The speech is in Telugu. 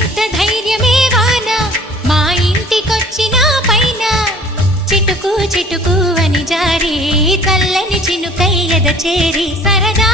ఎంత ధైర్యమే వాన మా ఇంటికొచ్చిన పైన చిటుకు చిటుకు అని జారి చల్లని చినుకై ఎద చేరి సరదా